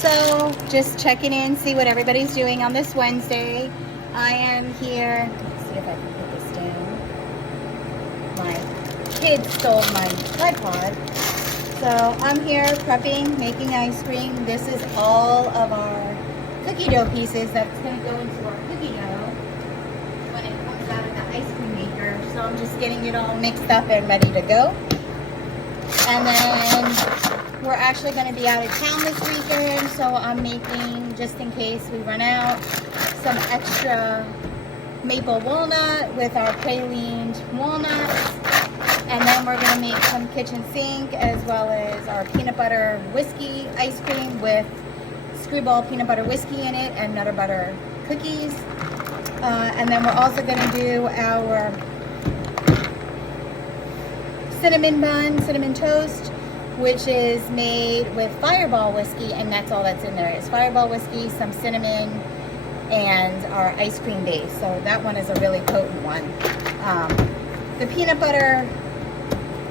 So just checking in, see what everybody's doing on this Wednesday. I am here. Let's see if I can put this down. My kids stole my tripod. So I'm here prepping, making ice cream. This is all of our cookie dough pieces that's going to go into our cookie dough when it comes out of the ice cream maker. So I'm just getting it all mixed up and ready to go. And then we're actually going to be out of town this weekend, so I'm making, just in case we run out, some extra maple walnut with our pralined walnuts. And then we're going to make some kitchen sink as well as our peanut butter whiskey ice cream with screwball peanut butter whiskey in it and Nutter Butter cookies. And then we're also going to do our cinnamon bun, cinnamon toast, which is made with Fireball whiskey, and that's all that's in there is Fireball whiskey, some cinnamon, and our ice cream base. So that one is a really potent one. The peanut butter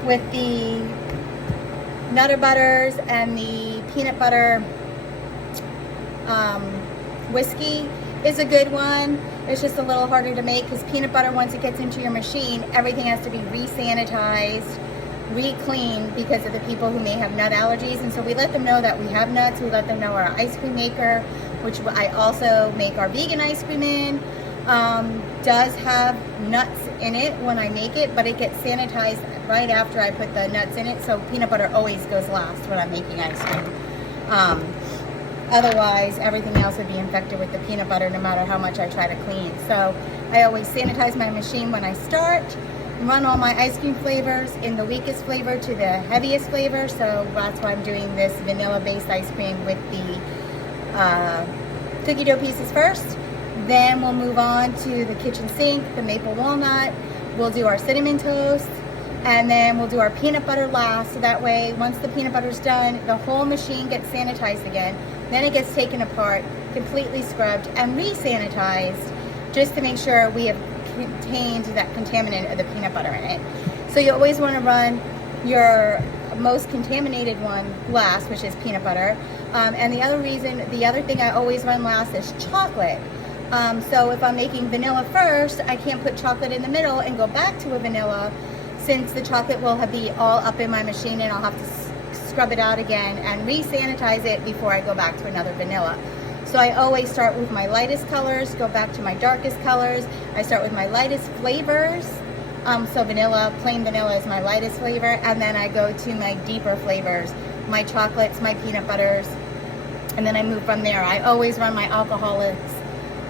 with the Nutter Butters and the peanut butter whiskey is a good one. It's just a little harder to make because peanut butter, once it gets into your machine, everything has to be re-sanitized, re-cleaned because of the people who may have nut allergies. And so we let them know that we have nuts. We let them know our ice cream maker, which I also make our vegan ice cream in, does have nuts in it when I make it, but it gets sanitized right after I put the nuts in it. So peanut butter always goes last when I'm making ice cream. Otherwise, everything else would be infected with the peanut butter no matter how much I try to clean. So I always sanitize my machine when I start, run all my ice cream flavors in the weakest flavor to the heaviest flavor. So that's why I'm doing this vanilla-based ice cream with the cookie dough pieces first. Then we'll move on to the kitchen sink, the maple walnut. We'll do our cinnamon toast. And then we'll do our peanut butter last. So that way, once the peanut butter's done, the whole machine gets sanitized again. Then it gets taken apart, completely scrubbed, and re-sanitized just to make sure we have contained that contaminant of the peanut butter in it. So you always want to run your most contaminated one last, which is peanut butter. And the other thing I always run last is chocolate. So if I'm making vanilla first, I can't put chocolate in the middle and go back to a vanilla, since the chocolate will be all up in my machine and I'll have to scrub it out again and re-sanitize it before I go back to another vanilla. So I always start with my lightest colors, go back to my darkest colors. I start with my lightest flavors. So vanilla, plain vanilla is my lightest flavor. And then I go to my deeper flavors, my chocolates, my peanut butters. And then I move from there. I always run my alcoholics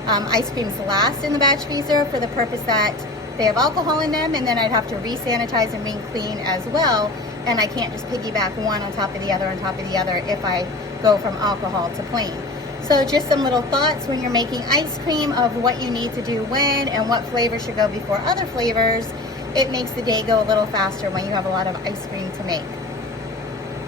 ice creams last in the batch freezer for the purpose that they have alcohol in them, and then I'd have to re-sanitize and re-clean as well. And I can't just piggyback one on top of the other on top of the other if I go from alcohol to plain. So just some little thoughts when you're making ice cream of what you need to do when and what flavor should go before other flavors. It makes the day go a little faster when you have a lot of ice cream to make.